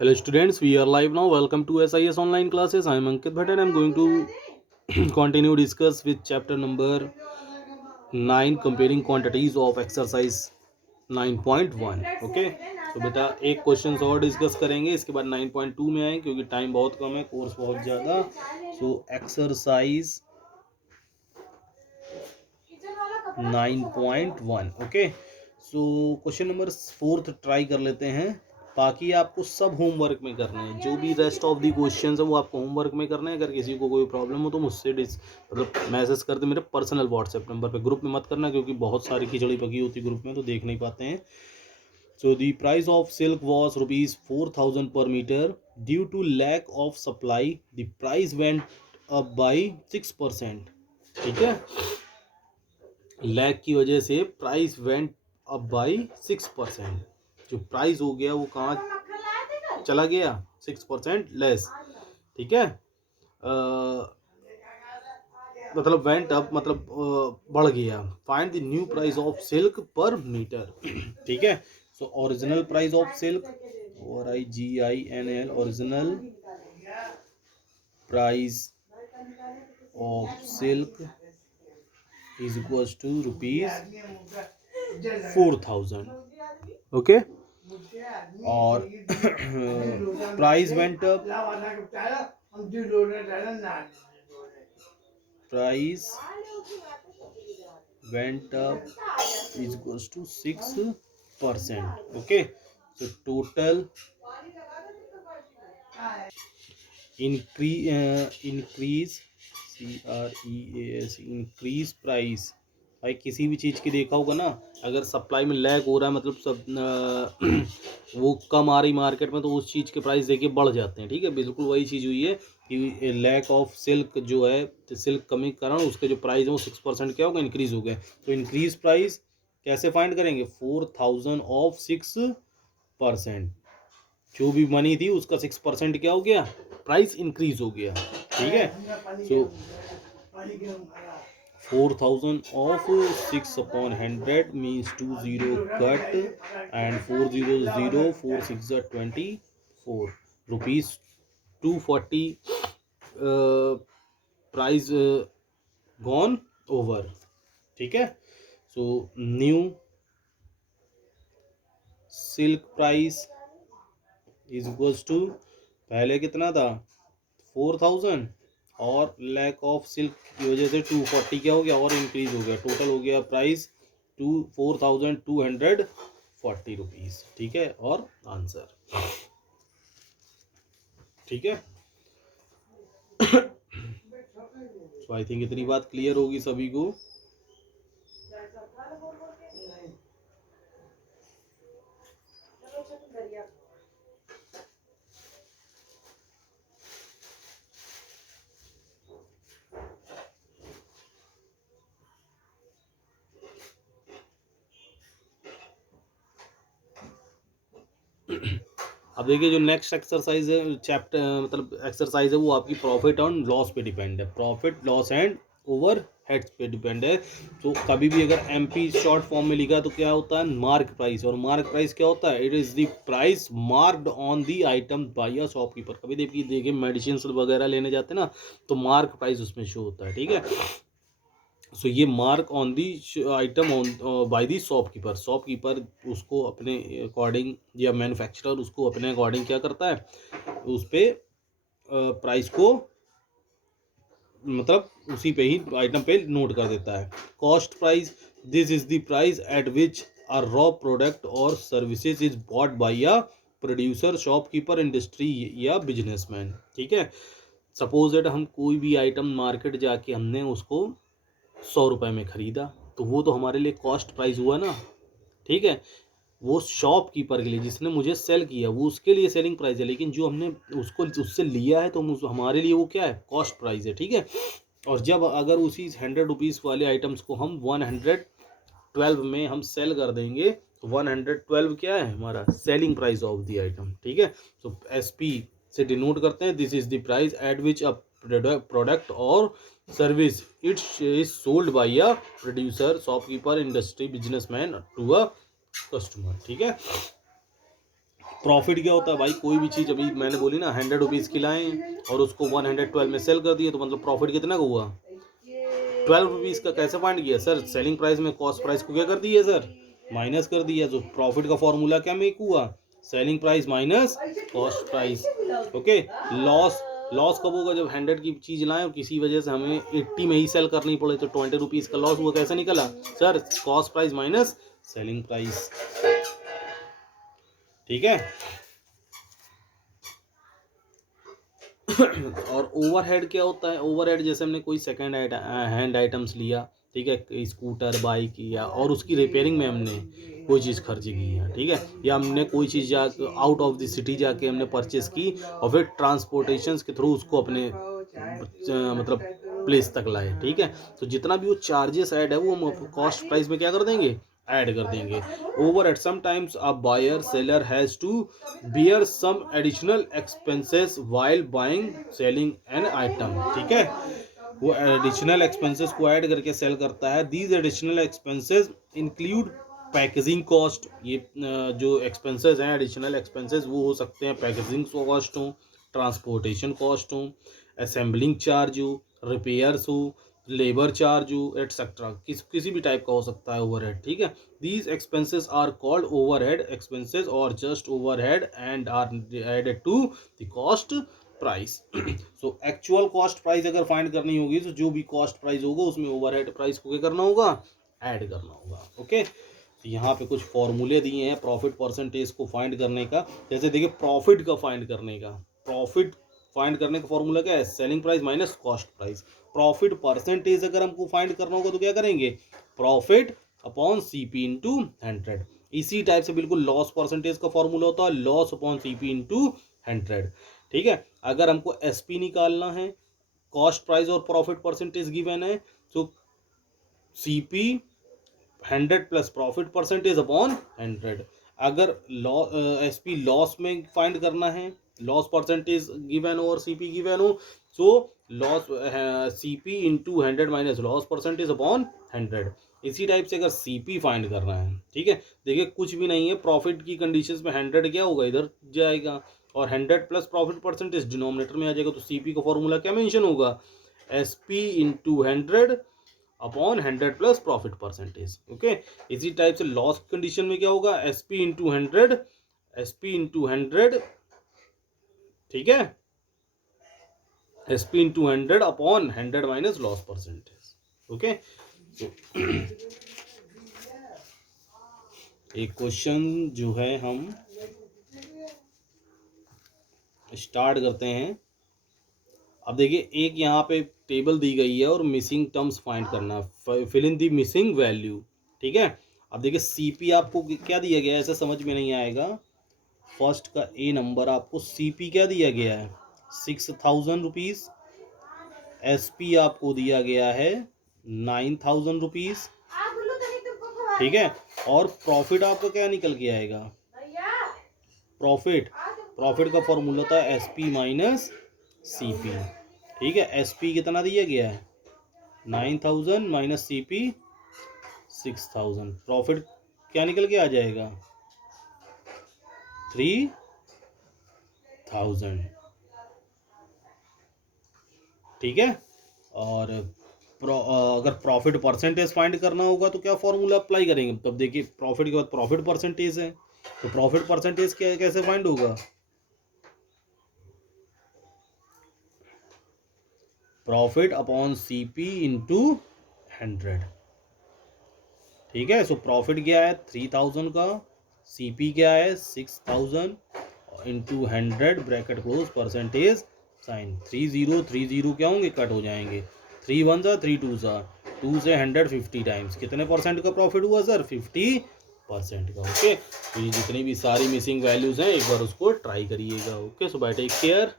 Hello students, we are live now. Welcome to SIS online classes. I am Ankit Bhatt and I am going to continue discuss with chapter number 9 comparing quantities of exercise 9.1. Okay तो बेटा एक question और discuss करेंगे, इसके बाद 9.2 में आए क्योंकि टाइम बहुत कम है, कोर्स बहुत ज़्यादा। So exercise 9.1। Okay so question number 4 try कर लेते हैं। बाकी आपको सब होमवर्क में करने हैं, जो भी रेस्ट ऑफ दी क्वेश्चंस है वो आपको होमवर्क में करने हैं। अगर किसी को कोई प्रॉब्लम हो तो मुझसे मतलब मैसेज कर दे मेरे पर्सनल व्हाट्सएप नंबर पे। ग्रुप में मत करना क्योंकि बहुत सारी खिचड़ी पकी होती है ग्रुप में, तो देख नहीं पाते हैं। So the price of silk was ₹4,000 per metre. Due to lack of supply the price went up by 6%। ठीक है, लैग की वजह से प्राइस वेंट अप बाई 6%। जो प्राइस हो गया वो कहाँ चला गया? 6% लेस। ठीक है, मतलब वेंट अप मतलब बढ़ गया। Find the new price of silk per metre. ठीक है, so original price of silk, ORIGINL, original price of silk is equals to ₹4,000। Okay, और price went up, price went up is equals to 6%। Okay, so total increase CREAS increase price. भाई किसी भी चीज़ की देखा होगा ना, अगर सप्लाई में लैग हो रहा है मतलब सब वो कम आ रही मार्केट में, तो उस चीज़ के प्राइस देखिए बढ़ जाते हैं। ठीक है, बिल्कुल वही चीज़ हुई है कि लैक ऑफ सिल्क जो है, तो सिल्क कमी के कारण उसके जो प्राइस है वो 6% क्या होगा, इंक्रीज हो गए। तो इंक्रीज प्राइस कैसे फाइंड करेंगे? 4,000 ऑफ 6%। जो भी मनी थी उसका 6% क्या हो गया? प्राइस इंक्रीज हो गया। ठीक है, so 4,000 of 6/100 means 20 cut and 400 4 6 24 rupees 240 price gone over. ठीक है, so new silk price is equals to, पहले कितना था? 4,000 और लैक ऑफ सिल्क की वजह से 240 क्या हो गया और इंक्रीज हो गया। टोटल हो गया प्राइस 4,240 रुपीज। ठीक है, और आंसर। ठीक है, तो आई थिंक इतनी बात क्लियर होगी सभी को। अब देखिए जो नेक्स्ट एक्सरसाइज है, चैप्टर मतलब एक्सरसाइज है, वो आपकी प्रॉफिट एंड लॉस पे डिपेंड है। Profit loss and over heads पे डिपेंड है। तो कभी भी अगर MP शॉर्ट फॉर्म में लिखा है तो क्या होता है? Mark price. और मार्क प्राइस क्या होता है? It is the price marked on the item by a shopkeeper. कभी देखिए मेडिसिन वगैरह लेने जाते हैं ना, तो मार्क प्राइस उसमें शो होता है। ठीक है, सो ये mark on the item on by the shopkeeper. Shopkeeper उसको अपने अकॉर्डिंग, या मैन्युफैक्चरर उसको अपने अकॉर्डिंग क्या करता है, उस पर प्राइस को मतलब उसी पे ही आइटम पे नोट कर देता है। Cost price, this is the price at which a raw product और services is bought by a producer, shopkeeper, industry या बिजनेसमैन। ठीक है, सपोज दैट हम कोई भी आइटम मार्केट जाके हमने उसको 100 रुपये में ख़रीदा, तो वो तो हमारे लिए कॉस्ट प्राइस हुआ ना। ठीक है, वो शॉपकीपर के लिए जिसने मुझे सेल किया वो उसके लिए सेलिंग प्राइस है, लेकिन जो हमने उसको उससे लिया है तो हमारे लिए वो क्या है? कॉस्ट प्राइस है। ठीक है, और जब अगर उसी 100 रुपीज़ वाले आइटम्स को हम 112 में हम सेल कर देंगे, तो 112 क्या है? हमारा selling price of the item. ठीक है, तो SP से डिनोट करते हैं, this is the price at which a product और service it is sold by a producer, shopkeeper, industry, businessman to a customer. ठीक है, प्रॉफिट क्या होता है भाई, कोई भी चीज़ अभी मैंने बोली ना 100 रुपीज़ की लाएँ और उसको 112 में सेल कर दिए, तो मतलब प्रॉफिट कितना का हुआ, 12 रुपीज़ का। कैसे फाइंड किया सर, सेलिंग प्राइस में कॉस्ट प्राइस को क्या कर दिया सर, माइनस कर दिया। तो प्रॉफिट का फॉर्मूला क्या मेक हुआ, selling price minus cost price. Okay, loss loss कब होगा, जब 100 की चीज़ लाएं और किसी वजह से हमें 80 में ही सेल करनी पड़े, तो 20 रुपीज़ का लॉस हुआ। कैसे निकला sir, cost price minus selling price. ठीक है। और ओवरहेड क्या होता है, ओवरहेड जैसे हमने कोई सेकंड हैंड आइटम्स लिया, ठीक है, स्कूटर बाइक या, और उसकी रिपेयरिंग में हमने कोई चीज़ खर्च की है, ठीक है, या हमने कोई चीज़ जा आउट ऑफ द सिटी जाके हमने परचेस की और फिर ट्रांसपोर्टेशन के थ्रू उसको अपने मतलब प्लेस तक लाए, ठीक है। तो जितना भी वो चार्जेस ऐड है वो हम कॉस्ट प्राइस में क्या कर देंगे, ऐड कर देंगे। Over at sometimes a buyer seller has to bear some additional expenses while buying selling an item, ठीक है, वो एडिशनल एक्सपेंसेस को ऐड करके सेल करता है। These additional expenses include packaging cost, ये जो एक्सपेंसेस हैं एडिशनल एक्सपेंसेस वो हो सकते हैं पैकेजिंग कॉस्ट हो, ट्रांसपोर्टेशन कॉस्ट हो, असेंबलिंग चार्ज हो, रिपेयर्स हो, लेबर चार्ज हो, एटसेट्रा, किसी भी टाइप का हो सकता है ओवरहेड, ठीक है। These expenses are called overhead expenses or just overhead and are added to the cost price. So actual cost price अगर फाइंड करनी होगी तो जो भी कॉस्ट प्राइस होगा उसमें ओवरहेड प्राइस को क्या करना होगा, ऐड करना होगा। ओके, तो यहाँ पे कुछ फॉर्मूले दिए हैं प्रॉफिट परसेंटेज को फाइंड करने का। जैसे देखिए प्रॉफिट का फाइंड करने का, प्रॉफिट फाइंड करने का फॉर्मूला क्या है, selling price minus cost price. Profit percentage अगर हमको फाइंड करना होगा तो क्या करेंगे, प्रॉफिट अपॉन सीपी इंटू 100। इसी टाइप से बिल्कुल लॉस परसेंटेज का फॉर्मूला होता है, लॉस अपॉन सीपी इंटू 100, ठीक है। अगर हमको एसपी निकालना है, कॉस्ट प्राइस और प्रॉफिट परसेंटेज गिवन है, तो CP 100 plus profit percentage upon 100। अगर एसपी लॉस में फाइंड करना है, लॉस परसेंटेज गिवन हो और सीपी गिवन हो, so loss CP into 100 minus loss percentage upon 100। इसी टाइप से अगर सीपी फाइंड करना है, ठीक है, देखिए कुछ भी नहीं है, प्रॉफिट की कंडीशंस में 100 क्या होगा, इधर जाएगा, और 100 प्लस प्रॉफिट परसेंटेज डिनोमिनेटर में आ जाएगा। तो सीपी का फॉर्मूला क्या मेंशन होगा, SP into 100 upon 100 plus profit percentage. Okay, इसी टाइप से लॉस कंडीशन में क्या होगा, एसपी इंटू 100, एसपी इंटू 100, ठीक है, SP into 100 upon 100 minus loss percentage. Okay, तो एक क्वेश्चन जो है हम स्टार्ट करते हैं। अब देखिए एक यहाँ पे टेबल दी गई है और मिसिंग टर्म्स फाइंड करना, fill in the missing value, ठीक है। अब देखिए सीपी आपको क्या दिया गया है, ऐसा समझ में नहीं आएगा। फर्स्ट का ए नंबर आपको सीपी क्या दिया गया है, 6000 रुपीज़। एसपी आपको दिया गया है 9000 रुपीज़, ठीक है। और प्रॉफिट आपका क्या निकल के आएगा, प्रॉफिट, प्रॉफिट का फॉर्मूला था एसपी माइनस सीपी, ठीक है। एसपी कितना दिया गया है 9000 माइनस सीपी 6000, प्रॉफिट क्या निकल के आ जाएगा 3000, ठीक है। और अगर प्रॉफिट परसेंटेज फाइंड करना होगा तो क्या फॉर्मूला अप्लाई करेंगे, तब देखिए प्रॉफिट के बाद प्रॉफिट परसेंटेज है, तो प्रॉफिट परसेंटेज क्या कैसे फाइंड होगा, प्रॉफिट अपॉन सीपी इंटू 100, ठीक है। सो प्रॉफिट क्या है 3000 का, सीपी क्या है 6000 into 100 bracket close percentage sign, 30 क्या होंगे, कट हो जाएंगे, 3 1 सा 3 2 सा, 2 से 100 50 टाइम्स, कितने परसेंट का प्रॉफिट हुआ सर 50% का। ओके, तो ये जितनी भी सारी मिसिंग वैल्यूज हैं एक बार उसको ट्राई करिएगा। ओके, सो बाय टेक केयर।